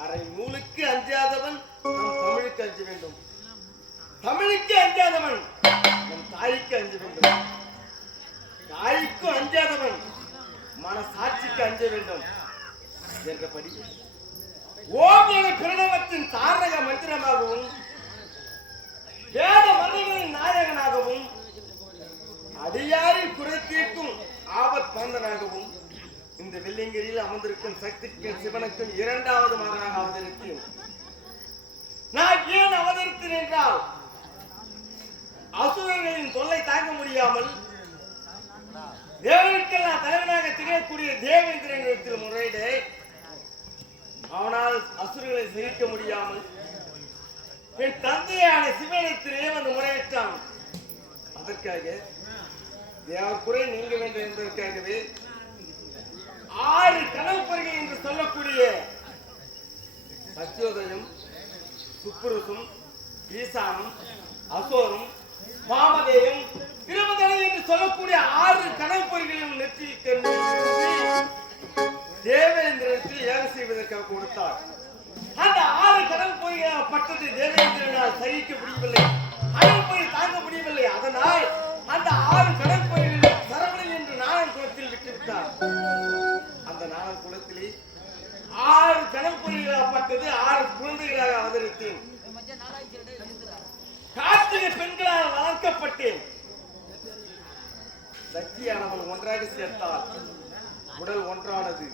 மறை நூலுக்கு அஞ்சாதவன் நம் தமிழுக்கு அஞ்ச வேண்டும். தமிழுக்கு அஞ்சாதவன் நம் தாய்க்கு அஞ்ச வேண்டும். தாய்க்கு அஞ்சாதவன் மனசாட்சிக்கு அஞ்ச வேண்டும் என்றபடி ஓம் என பிரணவத்தின் தாரக மந்திரமாகவும் வேத மன்னர்களின் நாயகனாகவும் அடியாரின் குறை தீர்க்கும் ஆபத் பந்தனாகவும் இந்த வெள்ளியங்கிரியில் அமர்ந்திருக்கும் சக்திக்கும் சிவனுக்கும் இரண்டாவது மகனாக அவதரித்தேன். நான் ஏன் அவதரித்தேன் என்றால் அசுரர்களின் தொல்லை தாங்க முடியாமல் தேவனுக்கெல்லாம் தலைவனாக திகழக்கூடிய தேவேந்திரனிடத்தில் முறையிட அவனால் அசுரர்களை சகிக்க முடியாமல் என் தந்தையான சிவனிடத்திலே வந்து முறையிட்டான். அதற்காக தேவர் குறை நீங்க வேண்டும் என்பதற்காகவே 6 கனவுப்பர்கள் என்று சொல்லக்கூடிய சத்யோதயம், சுப்புருசும், ஈசானும், அசோரும், வாமதேயம், திருமதலை என்று சொல்லக்கூடிய 6 கனவுப்பர்களையும் நெற்றியில் கண்டு தேவேந்திரத்தில் ஏக செய்வதற்காக கொடுத்தார். அந்த 6 கனவுப்பொறிகள் பட்டது தேவேந்திரனால் சகிக்க முடியவில்லை, கனவுப்பொறி தாங்க முடியவில்லை. அதனால் அந்த 6 கனவுப்பொறிகளை சரவணன் என்று நாணன் குளத்தில் விட்டுவிட்டார். அந்த நாணன் குளத்திலே 6 கனவுப்பொறிகளாக பட்டது 6 குழந்தைகளாக அவதரித்தேன். கார்த்திகை பெண்களால் வளர்க்கப்பட்டேன். சக்தியானவள் ஒன்றாக சேர்த்தால் உடல் ஒன்றானது,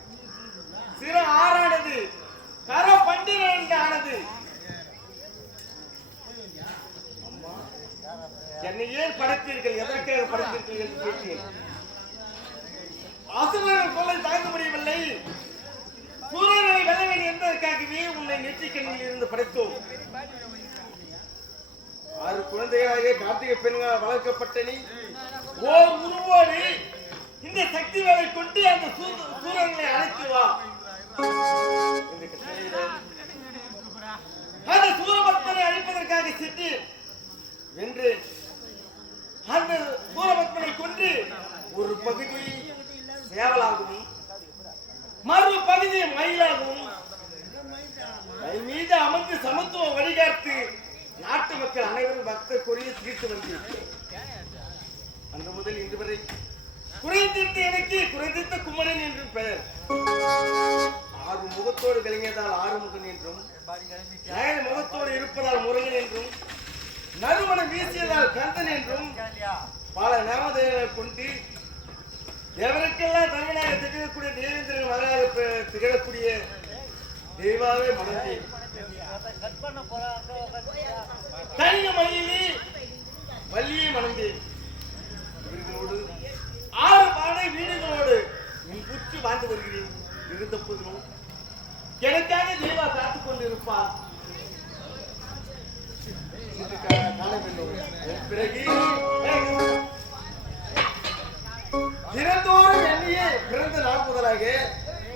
சிறு 6ஆனது, கர 12 ஆனது. அம்மா, என்னை ஏன் படைத்தீர்கள், எதற்காக படைத்தீர்கள் என்று கேட்டேன். அசுரர்கள் கொள்ளை தாங்க முடியவில்லை, சூரியனை வெல்ல வேண்டும் என்பதற்காகவே உன்னை நெற்றிக்கண்ணில் இருந்து படைத்தோம். 6 குழந்தைகளாக கார்த்திகை பெண்களால் வளர்க்கப்பட்ட நீ ஓர் உருவோடு இந்த சக்தி வேலை கொண்டு அந்த சூரர்களை அழைத்து வா. அந்த சூரபத்மனை அழிப்பதற்காக சென்று வென்று அந்த சூரபத்மனை கொன்று ஒரு பகுதி சேவலாகவும் மறு பகுதி மயிலாகவும் மீது அமர்ந்து சமத்துவ வழிகாட்டு நாட்டு மக்கள் அனைவரும் பக்த கொடியை தீர்த்து வந்தேன். அன்று முதல் இன்று வரை குறைந்தீர்த்த எனக்கு குறைந்தீர்த்த குமரன் என்று பெயர். 6 முகத்தோடு விளங்கியதால் 6 முகன் என்றும், 7 முகத்தோடு இருப்பதால் முருகன் என்றும், நறுமணம் வீசியதால் கந்தன் என்றும் பல நாமதேவர்களை கொண்டு தேவருக்கெல்லாம் தலைவனாக திகழக்கூடிய தேவேந்திரன் மகனாக திகழக்கூடிய தெய்வாவே மணந்தேன். தனிய மலையிலே வள்ளியை மணந்தேன். இவர்களோடு 6 பானை வீடுகளோடு முன்புற்று வாழ்ந்து வருகிறேன். இருந்த போதிலும் எனக்காக தேவா காத்துக் கொண்டிருப்பார். பிறகு தினந்தோறும் என்னையே பிறந்த நாள் முதலாக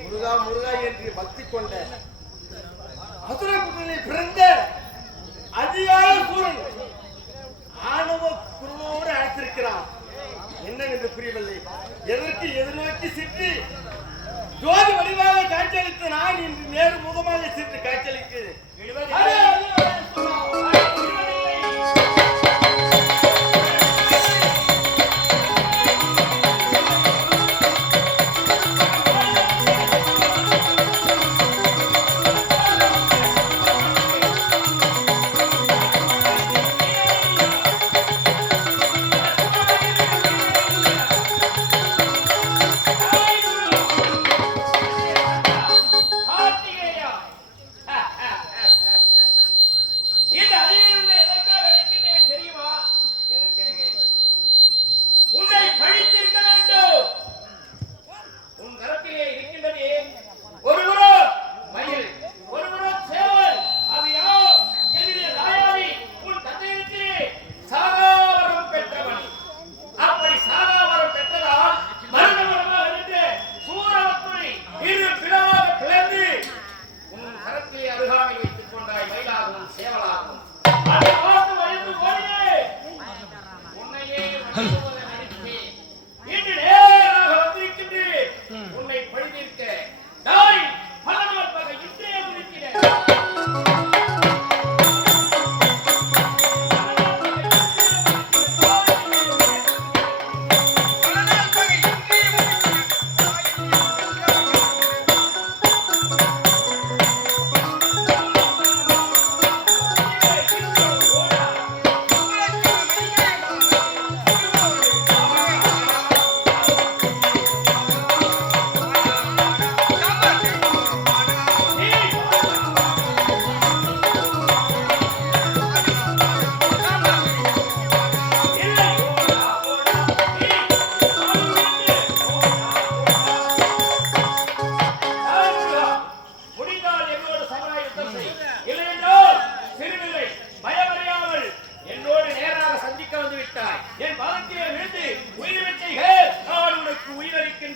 முருகா முருகா என்று பக்தி கொண்ட அசுர குட்டிலே பிறந்த அதிகார சூரன் ஆணவ குருவோடு அழைத்திருக்கிறான். என்னவென்று புரியவில்லை. எதற்கு எதிர்நோக்கி சென்று ஜோதி வடிவாக காட்சியளித்து நான் இன்று நேரு முகமாக சென்று காட்சியளிக்கிறேன்.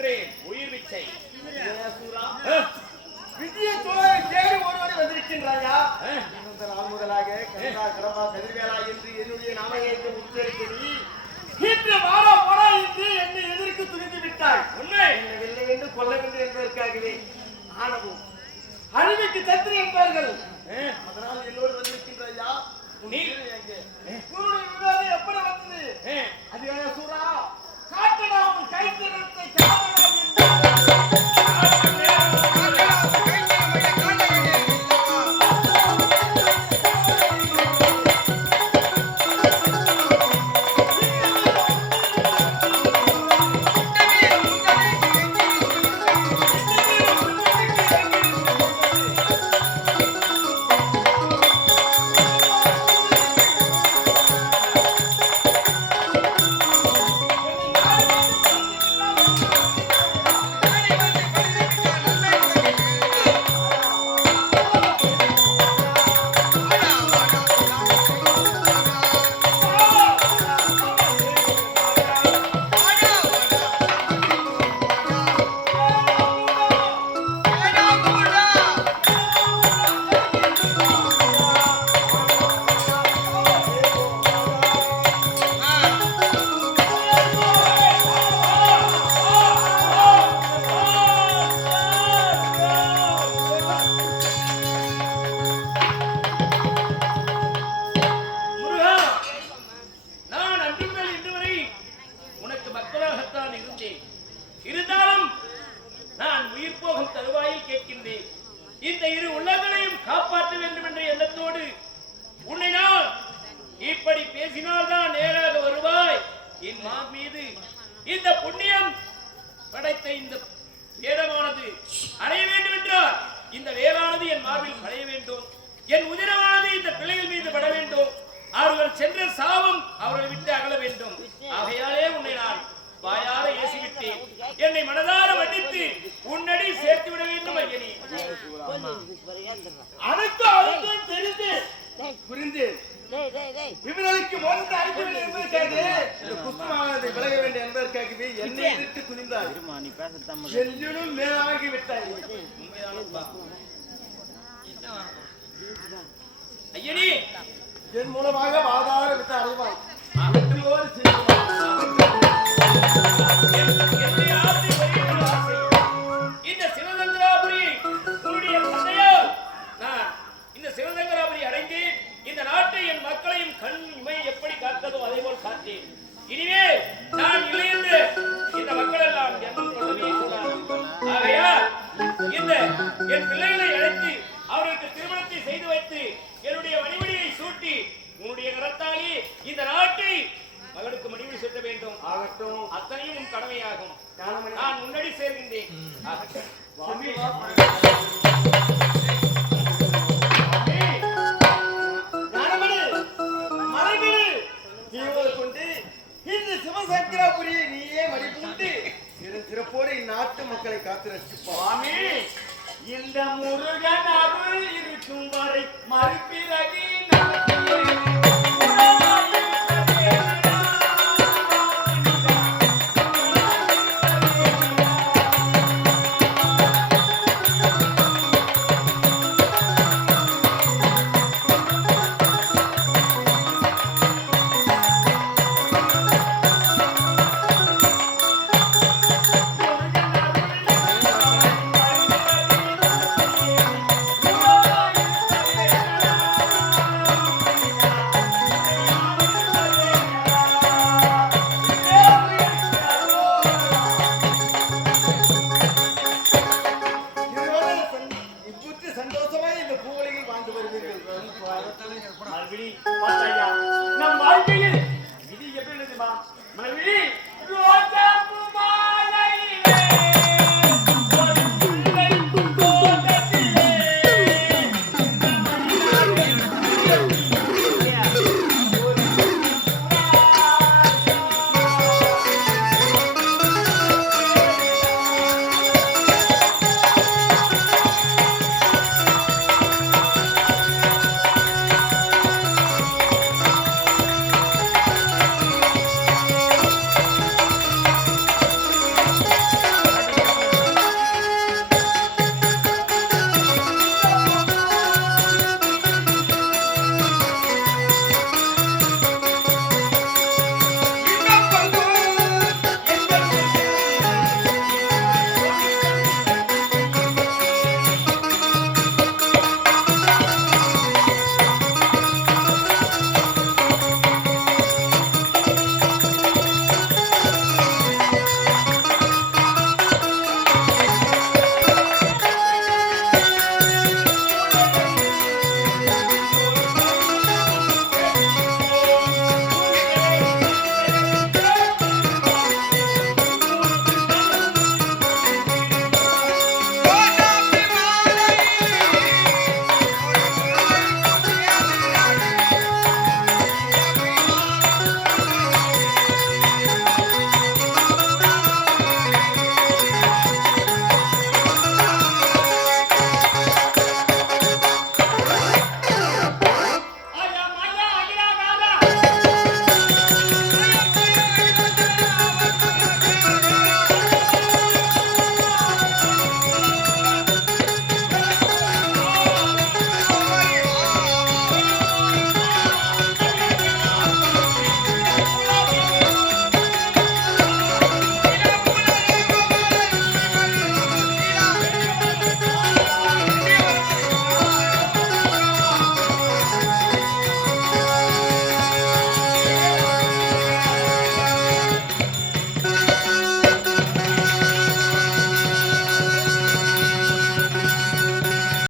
சென்றேன். உயிர் பிச்சை. விஜய சோழரை தேடி ஒருவரை வந்திருக்கின்றாயா? இந்த நாள் முதலாக கங்கா கடம்பா கதிர்வேலா என்று என்னுடைய நாமையை உச்சரித்து இன்று வாரா போரா என்று என்னை எதிர்க்கு துணிந்து விட்டாய். உண்மை என்னை வெல்ல வேண்டும் கொல்ல வேண்டும் என்பதற்காகவே ஆணவம் அறிவுக்கு சத்திரி என்பார்கள். அதனால் என்னோடு வந்திருக்கின்றாயா? நீ எப்படி வந்தது? அது சூரா காட்டலாம் கைத்திறத்தை இருந்தாலும் நான் உயிர் போகும் தருவாயில் கேட்கின்றேன். இந்த இரு உள்ளங்களையும் காப்பாற்ற வேண்டும் என்ற எண்ணத்தோடு உன்னை நான் இப்படி பேசினால்தான் நேராக வருவாய். என் மா மீது இந்த புண்ணியம் படைத்த இந்த வேதமானது அடைய வேண்டும் என்றால் இந்த வேளானது என் மார்பில் படைய வேண்டும். என் உதிரமானது இந்த பிள்ளைகள் மீது பட வேண்டும். அவர்கள் சென்ற சாபம் அவர்களை விட்டு அகல வேண்டும். ஆகையாலே உன்னை நான் வாயார ஏசிவிட்டேன். என்னை மனதார மன்னித்து உன்னடி சேர்த்து விட வேண்டும் ஐயனி. அனைத்தும் தெரிந்து புரிந்து விமலுக்கு மோசத்தை அழிக்க என்பதற்காக குஸ்மானதை விலக வேண்டும் என்பதற்காகவே என்னை எதிர்த்து துணிந்தார். என்றும் மேலாகி விட்டாய் ஐயனி. என் மூலமாக வாதார விட்டு அடைவாய். இந்த சிவகங்கராபுரி உன்னுடைய தந்தையால் நான் இந்த சிவகங்கராபுரி அடைந்து இந்த நாட்டை என் மக்களையும் கண் இமை எப்படி காத்ததோ அதே போல் காத்தேன். இனிமே நான் இல்லை என்று இந்த மக்கள் எல்லாம் எண்ணம் கொள்ளவே கூடாது. ஆகையால் இந்த என் பிள்ளைகளை அழைத்து அவர்களுக்கு திருமணத்தை செய்து வைத்து என்னுடைய மணிமணியை சூட்டி உன்னுடைய கரத்தாலே இந்த நாட்டை மகளுக்கு மணிமணி சுட்ட வேண்டும். ஆகட்டும், அத்தனையும் உன் கடமையாகும். நான் முன்னாடி சேர்கின்றேன். கொண்டு இந்த சிவசங்கராபுரியை நீயே மதிப்புண்டு சிறப்போடு இந்நாட்டு மக்களை காத்து ரசிப்பாமே. இந்த முருகன் அருள் இருக்கும் வரை மறுபிறவி